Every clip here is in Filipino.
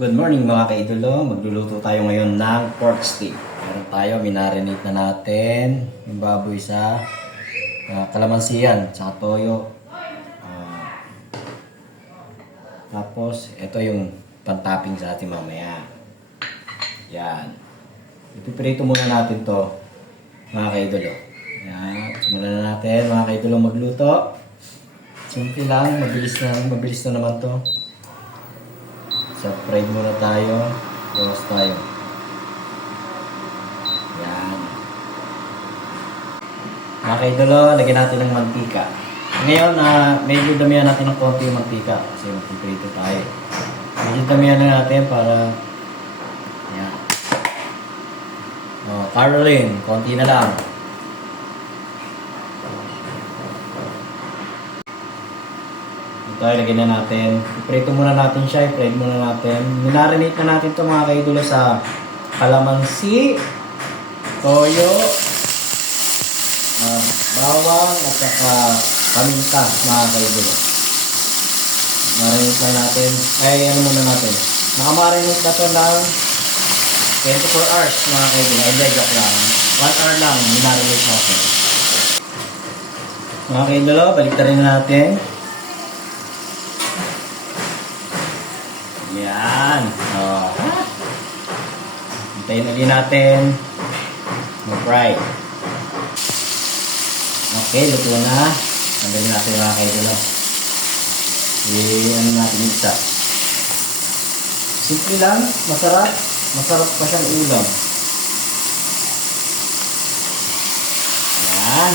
Good morning mga kaidolo. Magluluto tayo ngayon ng pork steak. Meron tayo, minarinate na natin yung baboy sa kalamansiyan, saka toyo. Tapos, ito yung pantopping sa ating mamaya. Yan. Ipiprito muna natin to mga kaidolo. Yan. Simulan na natin mga kaidolo magluto. Simple lang, mabilis na naman to. Fried muna tayo. Roast tayo. Yan. Mga kaidolo, lagyan natin ng mantika. Ngayon, medyo damihan natin ng konti yung mantika. Kasi magpiprito tayo. Medyo damihan na natin para... Yan. Oh, Caroline, konti na lang. Ito, ilagay na natin. Iprito muna natin siya. I-fried muna natin. Minarinate na natin ito mga kaidolo sa kalamansi, toyo, bawang, at saka paminta mga kaidolo. Marinate na natin. Ano muna natin. Nakamarinate na ito ng 24 hours mga kaidolo. Ay, joke lang. 1 hour lang minarinate natin. Mga kaidolo, baliktarin na natin. Yan. Oh. Hintayin ulit natin mag-fry. Okay, luto na. Tanggalin natin mga kaidolo. Ano natin yung isa. Simple lang, masarap. Masarap pa siyang ulam. Yan.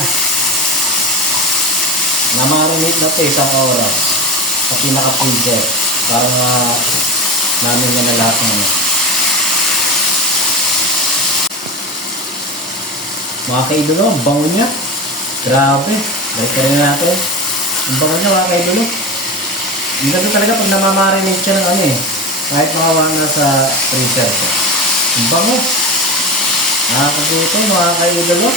Namarinate na ito isang oras. Sa pinaka-pincher. Parang namin na lahat ng ano. Mga kaidolo, ang bango niya. Grabe. Balik ka rin natin. Ang bango niya mga kaidolo. Ang ganda talaga pag namamarinate siya ng ano eh. Kahit makawa na sa freezer ko. Ang bango. Nakakaguto mga kaidolo.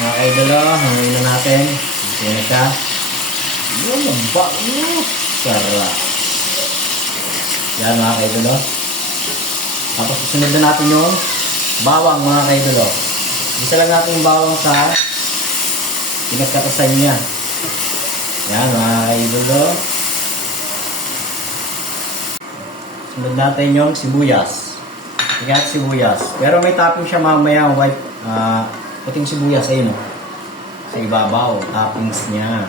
Mga kaidolo, hanggang na natin. Ito na siya. Yun, ang bango. Sarap. Yan mga kaidolo. Tapos susunod na natin yung bawang mga kaidolo. Isa lang natin yung bawang sa pinagkatasan niya. Yan mga kaidolo. Sunod natin yung sibuyas. Ikat sibuyas. Pero may topping siya mamaya white, puting sibuyas ayun o. Sa ibabaw, toppings niya.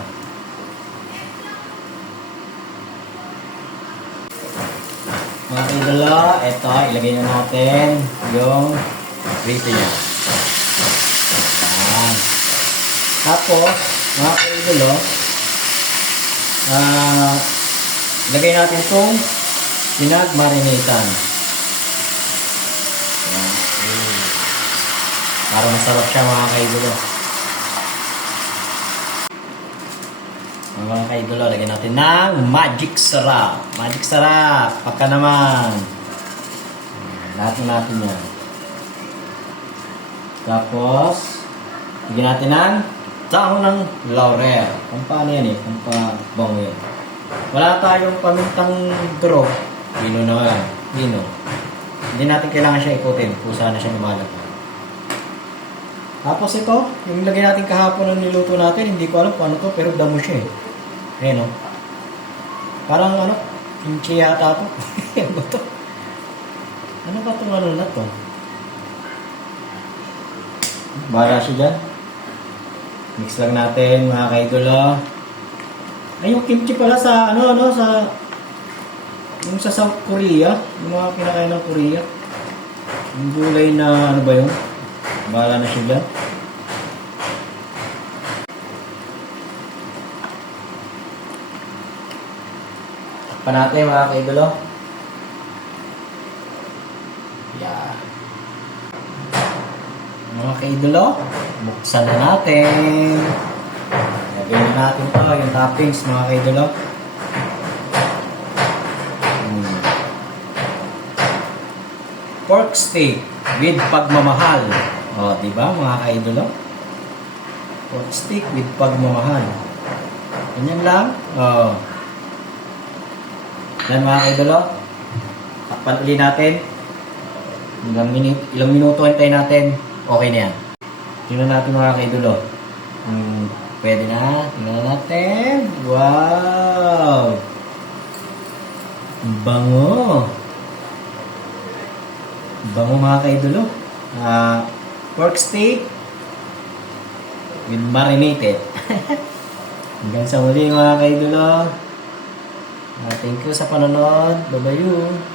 Mga kaidolo, ito, ilagay na natin yung prito niya. Ayan. Tapos, mga kaidolo, ilagay natin itong pinag-marinatan. Ayan. Para masarap siya mga kaidolo. Mga kaidolo, lagyan natin ng magic sarap. Magic sarap. Pagka naman. Natin yan. Tapos, lagyan natin ng dahon ng laurel. Kung paano yan eh. Kung paano yan. Wala tayong pamintang draw. Pino na nga. Pino. Hindi natin kailangan siya ikutin. Kusa na siya lumalag. Tapos ito, yung lagay natin kahapon ng niluto natin, hindi ko alam kung ano to, pero damo siya eh. Ayan o. Parang ano, kimchi yata to. Ano ba to? Ano ba itong ano na to? Bara siya dyan. Mix lang natin mga kaidolo. Ay, yung kimchi pala sa sa yung sa South Korea. Yung mga kinakain ng Korea. Yung gulay na ano ba yun? Bara na siya dyan. Pa natin mga kaidolo. Yan. Mga kaidolo, buksan na natin. Lagyan na natin ito, yung toppings mga kaidolo. Pork steak with pagmamahal. O, diba mga kaidolo? Pork steak with pagmamahal. Ganyan lang. O. Yan mga kaidolo. Takpan uli natin. Ilang minuto hintayin natin. Okay na yan. Tingnan natin mga kaidolo. Pwede na. Tingnan natin. Wow! Ang bango. Bango mga kaidolo. Pork steak with marinated. Hanggang sa muli mga kaidolo. Thank you sa panonood. Bye-bye.